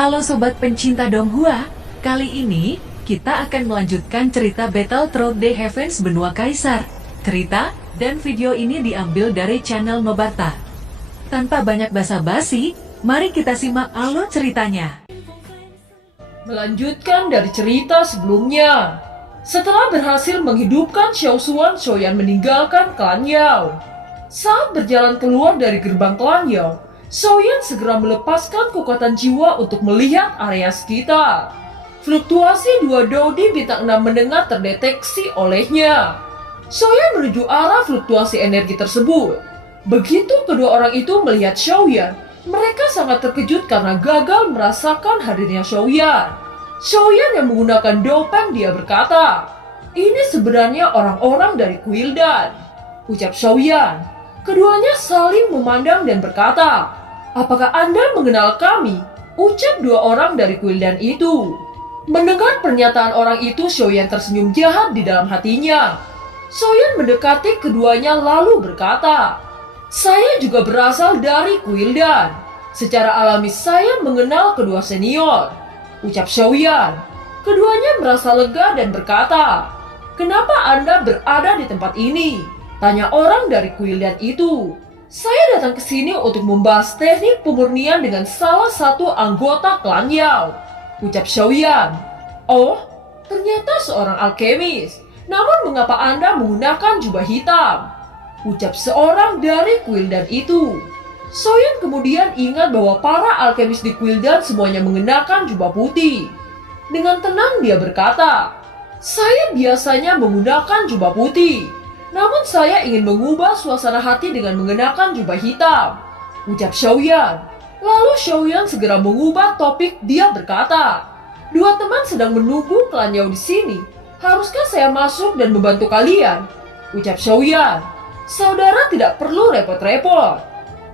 Halo sobat pencinta Donghua, kali ini kita akan melanjutkan cerita Battle Through the Heavens Benua Kaisar. Cerita dan video ini diambil dari channel Mebarta. Tanpa banyak basa-basi, mari kita simak alur ceritanya. Melanjutkan dari cerita sebelumnya, setelah berhasil menghidupkan Xiao Xuan, Xiaoyan meninggalkan klan Yao. Saat berjalan keluar dari gerbang klan Yao, Xiaoyan segera melepaskan kekuatan jiwa untuk melihat area sekitar. Fluktuasi dua Dodi bintang 6 mendengar terdeteksi olehnya. Xiaoyan menuju arah fluktuasi energi tersebut. Begitu kedua orang itu melihat Xiaoyan, mereka sangat terkejut karena gagal merasakan hadirnya Xiaoyan. Xiaoyan yang menggunakan Dopan, dia berkata, "Ini sebenarnya orang-orang dari Kuildan," ucap Xiaoyan. Keduanya saling memandang dan berkata, "Apakah Anda mengenal kami?" ucap dua orang dari Kuildan itu. Mendengar pernyataan orang itu, Xiaoyan tersenyum jahat di dalam hatinya. Xiaoyan mendekati keduanya lalu berkata, "Saya juga berasal dari Kuildan. Secara alami saya mengenal kedua senior," ucap Xiaoyan. Keduanya merasa lega dan berkata, "Kenapa Anda berada di tempat ini?" tanya orang dari Kuildan itu. "Saya datang ke sini untuk membahas teknik pemurnian dengan salah satu anggota klan Yao," ucap Xiaoyan. "Oh, ternyata seorang alkemis. Namun mengapa Anda menggunakan jubah hitam?" ucap seorang dari Kuildan itu. Xiaoyan kemudian ingat bahwa para alkemis di Kuildan semuanya mengenakan jubah putih. Dengan tenang dia berkata, "Saya biasanya menggunakan jubah putih. Namun saya ingin mengubah suasana hati dengan mengenakan jubah hitam," ucap Xiaoyan. Lalu Xiaoyan segera mengubah topik, dia berkata, "Dua teman sedang menunggu klan Yao di sini. Haruskah saya masuk dan membantu kalian?" ucap Xiaoyan. "Saudara tidak perlu repot-repot.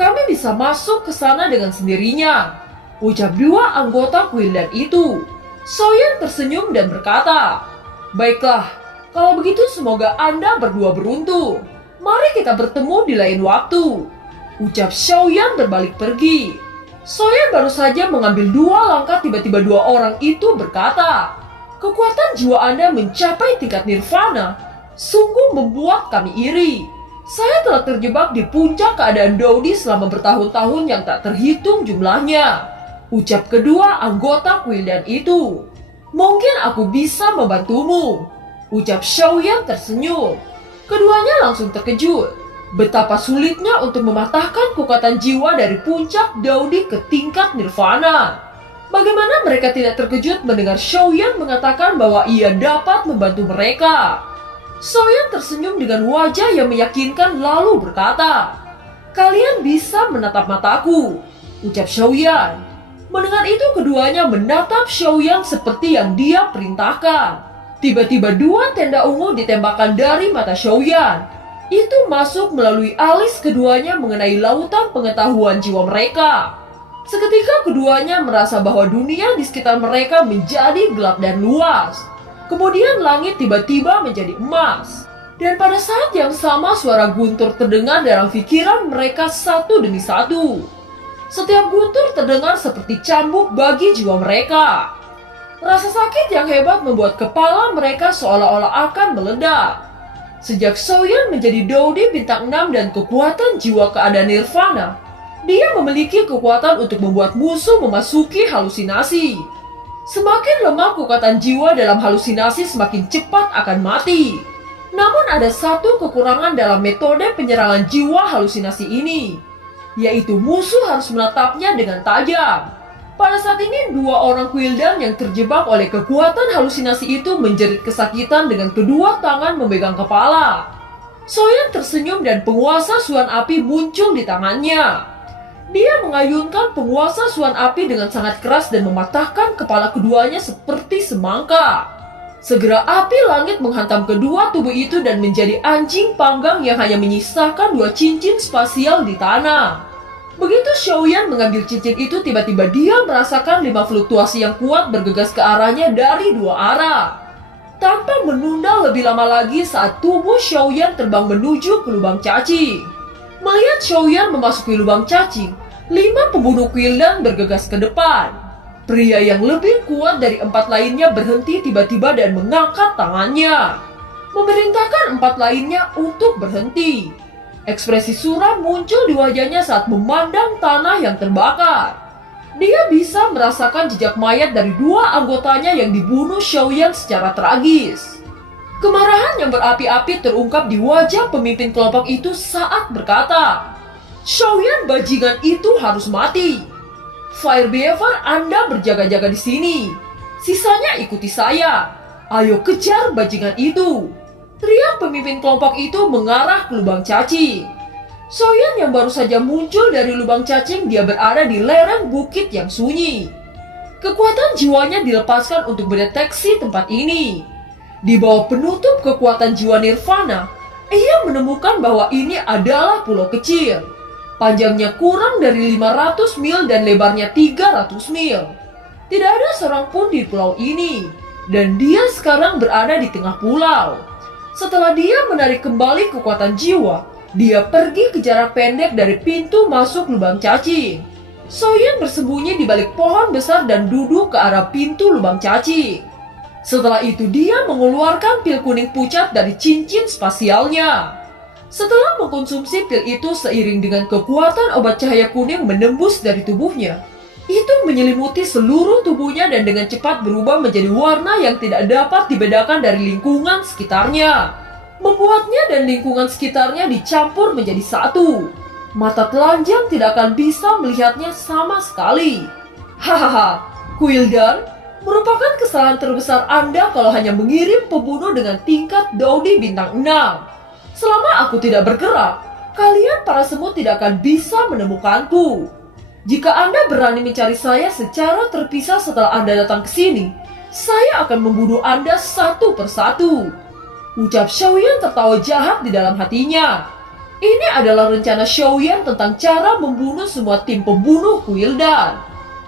Kami bisa masuk ke sana dengan sendirinya," ucap dua anggota Kuildan itu. Xiaoyan tersenyum dan berkata, "Baiklah, kalau begitu semoga Anda berdua beruntung. Mari kita bertemu di lain waktu," ucap Xiaoyan berbalik pergi. Xiaoyan baru saja mengambil 2 langkah, tiba-tiba dua orang itu berkata, "Kekuatan jiwa Anda mencapai tingkat nirvana. Sungguh membuat kami iri. Saya telah terjebak di puncak keadaan Dodi selama bertahun-tahun yang tak terhitung jumlahnya," ucap kedua anggota Kuildan itu. "Mungkin aku bisa membantumu," ucap Xiaoyan tersenyum. Keduanya langsung terkejut. Betapa sulitnya untuk mematahkan kekuatan jiwa dari puncak Dodi ke tingkat nirvana. Bagaimana mereka tidak terkejut mendengar Xiaoyan mengatakan bahwa ia dapat membantu mereka? Xiaoyan tersenyum dengan wajah yang meyakinkan lalu berkata, "Kalian bisa menatap mataku," ucap Xiaoyan. Mendengar itu keduanya menatap Xiaoyan seperti yang dia perintahkan. Tiba-tiba 2 tenda ungu ditembakkan dari mata Xiaoyan. Itu masuk melalui alis keduanya mengenai lautan pengetahuan jiwa mereka. Seketika keduanya merasa bahwa dunia di sekitar mereka menjadi gelap dan luas. Kemudian langit tiba-tiba menjadi emas. Dan pada saat yang sama suara guntur terdengar dalam pikiran mereka satu demi satu. Setiap guntur terdengar seperti cambuk bagi jiwa mereka. Rasa sakit yang hebat membuat kepala mereka seolah-olah akan meledak. Sejak Xiaoyan menjadi Dodi bintang 6 dan kekuatan jiwa keadaan nirvana, dia memiliki kekuatan untuk membuat musuh memasuki halusinasi. Semakin lemah kekuatan jiwa dalam halusinasi, semakin cepat akan mati. Namun ada satu kekurangan dalam metode penyerangan jiwa halusinasi ini, yaitu musuh harus menatapnya dengan tajam. Pada saat ini 2 orang Kuildan yang terjebak oleh kekuatan halusinasi itu menjerit kesakitan dengan kedua tangan memegang kepala. Xiaoyan tersenyum dan penguasa Suan Api muncul di tangannya. Dia mengayunkan penguasa Suan Api dengan sangat keras dan mematahkan kepala keduanya seperti semangka. Segera api langit menghantam kedua tubuh itu dan menjadi anjing panggang yang hanya menyisakan 2 cincin spasial di tanah. Begitu Xiaoyan mengambil cincin itu, tiba-tiba dia merasakan 5 fluktuasi yang kuat bergegas ke arahnya dari 2 arah. Tanpa menunda lebih lama lagi, saat tubuh Xiaoyan terbang menuju ke lubang cacing. Melihat Xiaoyan memasuki lubang cacing, 5 pembunuh Kuildan bergegas ke depan. Pria yang lebih kuat dari 4 lainnya berhenti tiba-tiba dan mengangkat tangannya, memerintahkan 4 lainnya untuk berhenti. Ekspresi suram muncul di wajahnya saat memandang tanah yang terbakar. Dia bisa merasakan jejak mayat dari 2 anggotanya yang dibunuh Xiaoyan secara tragis. Kemarahan yang berapi-api terungkap di wajah pemimpin kelompok itu saat berkata, "Xiaoyan bajingan itu harus mati. Firebeaver, Anda berjaga-jaga di sini. Sisanya ikuti saya. Ayo kejar bajingan itu." Teriak pemimpin kelompok itu mengarah ke lubang cacing. Xiaoyan yang baru saja muncul dari lubang cacing, dia berada di lereng bukit yang sunyi. Kekuatan jiwanya dilepaskan untuk mendeteksi tempat ini. Di bawah penutup kekuatan jiwa Nirvana, ia menemukan bahwa ini adalah pulau kecil. Panjangnya kurang dari 500 mil dan lebarnya 300 mil. Tidak ada seorang pun di pulau ini, dan dia sekarang berada di tengah pulau. Setelah dia menarik kembali kekuatan jiwa, dia pergi ke jarak pendek dari pintu masuk lubang cacing. Xiaoyan bersembunyi di balik pohon besar dan duduk ke arah pintu lubang cacing. Setelah itu dia mengeluarkan pil kuning pucat dari cincin spasialnya. Setelah mengkonsumsi pil itu seiring dengan kekuatan obat cahaya kuning menembus dari tubuhnya, itu menyelimuti seluruh tubuhnya dan dengan cepat berubah menjadi warna yang tidak dapat dibedakan dari lingkungan sekitarnya. Membuatnya dan lingkungan sekitarnya dicampur menjadi satu. Mata telanjang tidak akan bisa melihatnya sama sekali. Hahaha, Quildan, merupakan kesalahan terbesar Anda kalau hanya mengirim pembunuh dengan tingkat Dowdy bintang 6. Selama aku tidak bergerak, kalian para semut tidak akan bisa menemukanku. Jika Anda berani mencari saya secara terpisah setelah Anda datang ke sini, saya akan membunuh Anda satu persatu. Ucap Xiaoyan tertawa jahat di dalam hatinya. Ini adalah rencana Xiaoyan tentang cara membunuh semua tim pembunuh Quildan.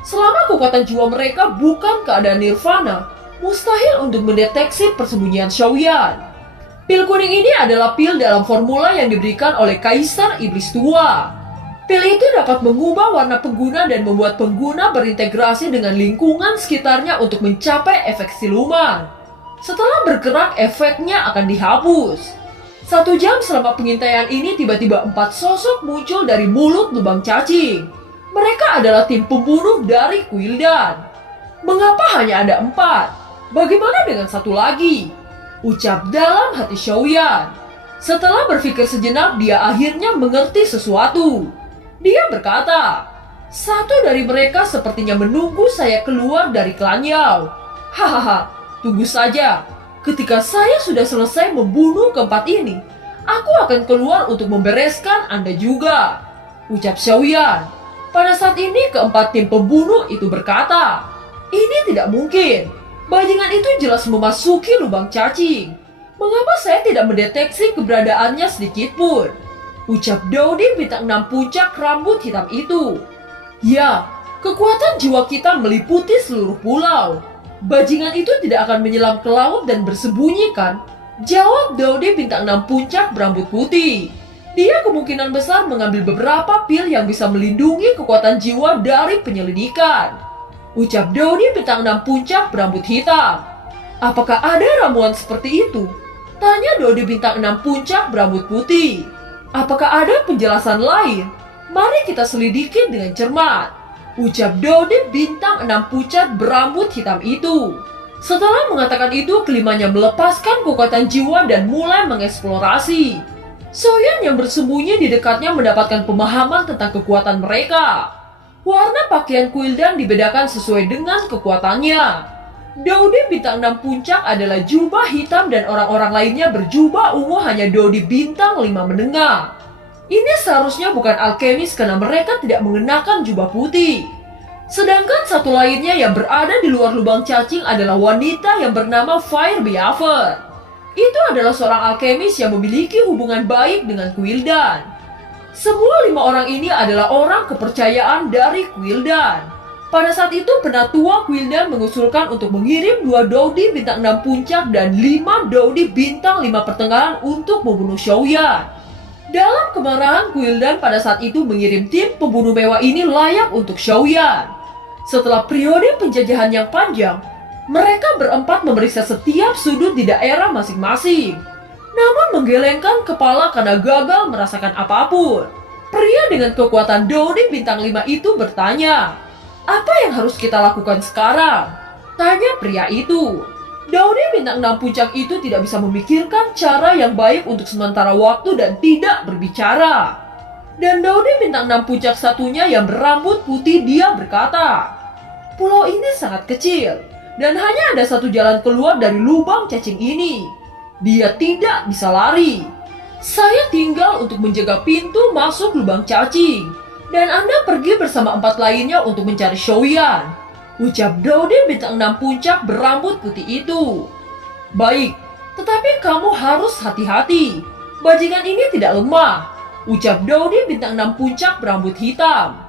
Selama kekuatan jiwa mereka bukan keadaan Nirvana, mustahil untuk mendeteksi persembunyian Xiaoyan. Pil kuning ini adalah pil dalam formula yang diberikan oleh Kaisar Iblis Tua. Pil itu dapat mengubah warna pengguna dan membuat pengguna berintegrasi dengan lingkungan sekitarnya untuk mencapai efek siluman. Setelah bergerak, efeknya akan dihapus. 1 jam selama pengintaian ini, tiba-tiba 4 sosok muncul dari mulut lubang cacing. Mereka adalah tim pembunuh dari Quildan. Mengapa hanya ada 4? Bagaimana dengan 1 lagi? Ucap dalam hati Xiaoyan. Setelah berpikir sejenak, dia akhirnya mengerti sesuatu. Dia berkata, "Satu dari mereka sepertinya menunggu saya keluar dari klan Yao. Hahaha, tunggu saja. Ketika saya sudah selesai membunuh keempat ini, aku akan keluar untuk membereskan Anda juga." Ucap Xiaoyan. Pada saat ini keempat tim pembunuh itu berkata, "Ini tidak mungkin. Bajingan itu jelas memasuki lubang cacing. Mengapa saya tidak mendeteksi keberadaannya sedikit pun?" Ucap Dowdy bintang 6 puncak rambut hitam itu. "Ya, kekuatan jiwa kita meliputi seluruh pulau. Bajingan itu tidak akan menyelam ke laut dan bersembunyi, kan?" Jawab Dowdy bintang 6 puncak berambut putih. Dia kemungkinan besar mengambil beberapa pil yang bisa melindungi kekuatan jiwa dari penyelidikan. Ucap Dowdy bintang 6 puncak berambut hitam. "Apakah ada ramuan seperti itu?" Tanya Dowdy bintang 6 puncak berambut putih. "Apakah ada penjelasan lain? Mari kita selidiki dengan cermat." Ucap Dowdy bintang 6 puncak berambut hitam itu. Setelah mengatakan itu, kelimanya melepaskan kekuatan jiwa dan mulai mengeksplorasi. Xiaoyan yang bersembunyi di dekatnya mendapatkan pemahaman tentang kekuatan mereka. Warna pakaian Quildan dibedakan sesuai dengan kekuatannya. Dowdy bintang 6 puncak adalah jubah hitam dan orang-orang lainnya berjubah ungu hanya Dowdy bintang 5 menengah. Ini seharusnya bukan alkemis karena mereka tidak mengenakan jubah putih. Sedangkan satu lainnya yang berada di luar lubang cacing adalah wanita yang bernama Firebeaver. Itu adalah seorang alkemis yang memiliki hubungan baik dengan Quildan. Semua 5 orang ini adalah orang kepercayaan dari Quildan. Pada saat itu penatua Quildan mengusulkan untuk mengirim 2 Dowdy bintang 6 puncak dan 5 Dowdy bintang 5 pertengahan untuk membunuh Xiaoyan. Dalam kemarahan, Quildan pada saat itu mengirim tim pembunuh mewah ini layak untuk Xiaoyan. Setelah periode penjajahan yang panjang, mereka berempat memeriksa setiap sudut di daerah masing-masing. Namun menggelengkan kepala karena gagal merasakan apapun. Pria dengan kekuatan Dodi bintang 5 itu bertanya, "Apa yang harus kita lakukan sekarang?" Tanya pria itu. Dodi bintang 6 puncak itu tidak bisa memikirkan cara yang baik untuk sementara waktu dan tidak berbicara. Dan Dodi bintang 6 puncak satunya yang berambut putih dia berkata, "Pulau ini sangat kecil dan hanya ada satu jalan keluar dari lubang cacing ini. Dia tidak bisa lari. Saya tinggal untuk menjaga pintu masuk lubang cacing dan Anda pergi bersama 4 lainnya untuk mencari Xiaoyan," ucap Dodi bintang 6 puncak berambut putih itu. "Baik, tetapi kamu harus hati-hati. Bajingan ini tidak lemah," ucap Dodi bintang 6 puncak berambut hitam.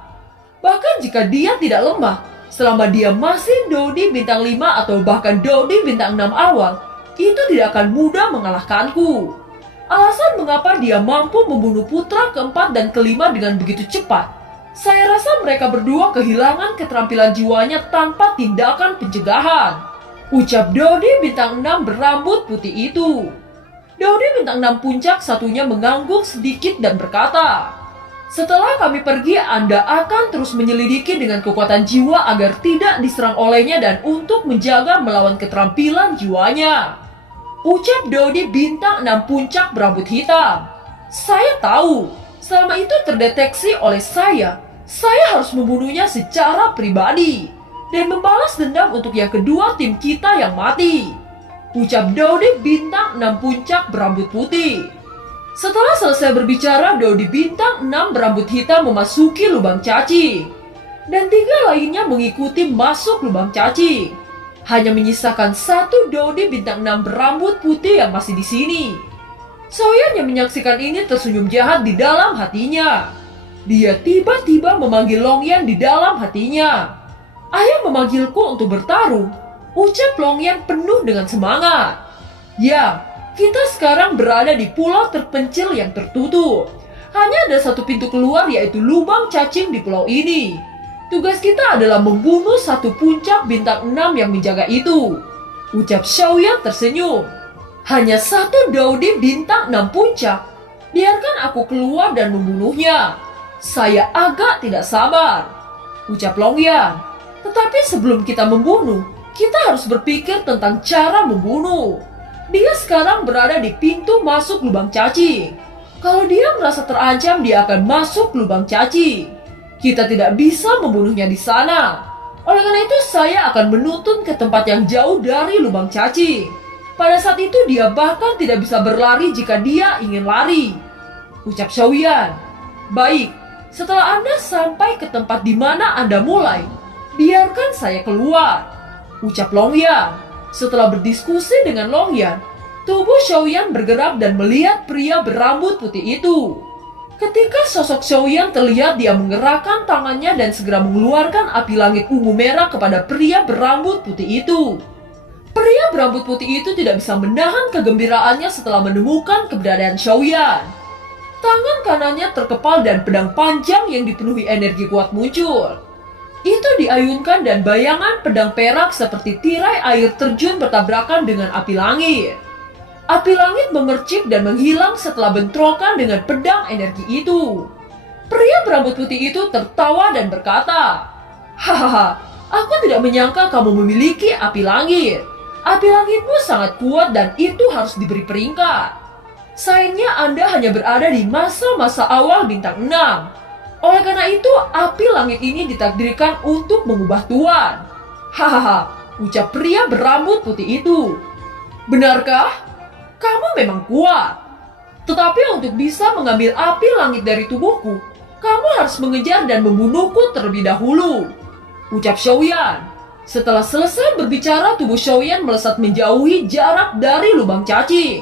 "Bahkan jika dia tidak lemah, selama dia masih Dodi bintang 5 atau bahkan Dodi bintang 6 awal, itu tidak akan mudah mengalahkanku. Alasan mengapa dia mampu membunuh putra keempat dan kelima dengan begitu cepat, saya rasa mereka berdua kehilangan keterampilan jiwanya tanpa tindakan pencegahan," ucap Dodi bintang 6 berambut putih itu. Dodi bintang 6 puncak satunya mengangguk sedikit dan berkata, "Setelah kami pergi, Anda akan terus menyelidiki dengan kekuatan jiwa agar tidak diserang olehnya dan untuk menjaga melawan keterampilan jiwanya," ucap Dodi bintang 6 puncak berambut hitam. "Saya tahu, selama itu terdeteksi oleh saya harus membunuhnya secara pribadi dan membalas dendam untuk yang kedua tim kita yang mati," ucap Dodi bintang 6 puncak berambut putih. Setelah selesai berbicara, Dodi bintang 6 berambut hitam memasuki lubang cacing dan 3 lainnya mengikuti masuk lubang cacing. Hanya menyisakan 1 Dodi bintang 6 berambut putih yang masih di sini. Xiaoyan yang menyaksikan ini tersenyum jahat di dalam hatinya. Dia tiba-tiba memanggil Longyan di dalam hatinya. "Ayah memanggilku untuk bertarung," ucap Longyan penuh dengan semangat. "Ya, kita sekarang berada di pulau terpencil yang tertutup. Hanya ada satu pintu keluar yaitu lubang cacing di pulau ini. Tugas kita adalah membunuh 1 puncak bintang 6 yang menjaga itu," ucap Xiaoyan tersenyum. "Hanya 1 Dodi bintang 6 puncak. Biarkan aku keluar dan membunuhnya. Saya agak tidak sabar," ucap Longyan. "Tetapi sebelum kita membunuh, kita harus berpikir tentang cara membunuh. Dia sekarang berada di pintu masuk lubang cacing. Kalau dia merasa terancam, dia akan masuk lubang cacing. Kita tidak bisa membunuhnya di sana. Oleh karena itu, saya akan menuntun ke tempat yang jauh dari lubang cacing. Pada saat itu, dia bahkan tidak bisa berlari jika dia ingin lari," ucap Xiaoyan. "Baik, setelah Anda sampai ke tempat di mana Anda mulai, biarkan saya keluar," ucap Longyan. Setelah berdiskusi dengan Longyan, tubuh Xiaoyan bergerak dan melihat pria berambut putih itu. Ketika sosok Xiaoyan terlihat, dia menggerakkan tangannya dan segera mengeluarkan api langit ungu merah kepada pria berambut putih itu. Pria berambut putih itu tidak bisa menahan kegembiraannya setelah menemukan keberadaan Xiaoyan. Tangan kanannya terkepal dan pedang panjang yang dipenuhi energi kuat muncul. Itu diayunkan dan bayangan pedang perak seperti tirai air terjun bertabrakan dengan api langit. Api langit memercik dan menghilang setelah bentrokan dengan pedang energi itu. Pria berambut putih itu tertawa dan berkata, "Hahaha, aku tidak menyangka kamu memiliki api langit. Api langitmu sangat kuat dan itu harus diberi peringkat. Sayangnya Anda hanya berada di masa-masa awal bintang 6. Oleh karena itu, api langit ini ditakdirkan untuk mengubah Tuan." "Hahaha," ucap pria berambut putih itu. "Benarkah? Kamu memang kuat. Tetapi untuk bisa mengambil api langit dari tubuhku, kamu harus mengejar dan membunuhku terlebih dahulu," ucap Xiaoyan. Setelah selesai berbicara, tubuh Xiaoyan melesat menjauhi jarak dari lubang cacing.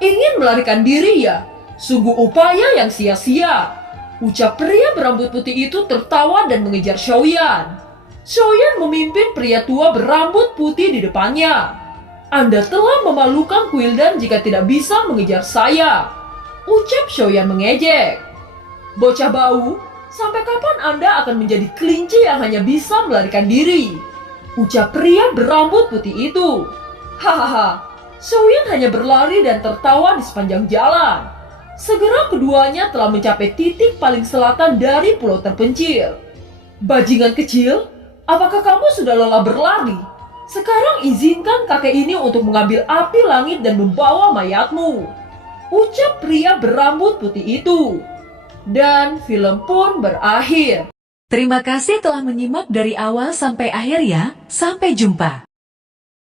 "Ingin melarikan diri ya? Sungguh upaya yang sia-sia," ucap pria berambut putih itu tertawa dan mengejar Xiaoyan. Xiaoyan memimpin pria tua berambut putih di depannya. "Anda telah memalukan Quildan jika tidak bisa mengejar saya," ucap Xiaoyan mengejek. "Bocah bau, Sampai kapan Anda akan menjadi kelinci yang hanya bisa melarikan diri? Ucap pria berambut putih itu. Hahaha, Xiaoyan hanya berlari dan tertawa di sepanjang jalan. Segera keduanya telah mencapai titik paling selatan dari pulau terpencil. Bajingan kecil, apakah kamu sudah lelah berlari? Sekarang izinkan kakek ini untuk mengambil api langit dan membawa mayatmu. Ucap pria berambut putih itu. Dan film pun berakhir. Terima kasih telah menyimak dari awal sampai akhir ya. Sampai jumpa.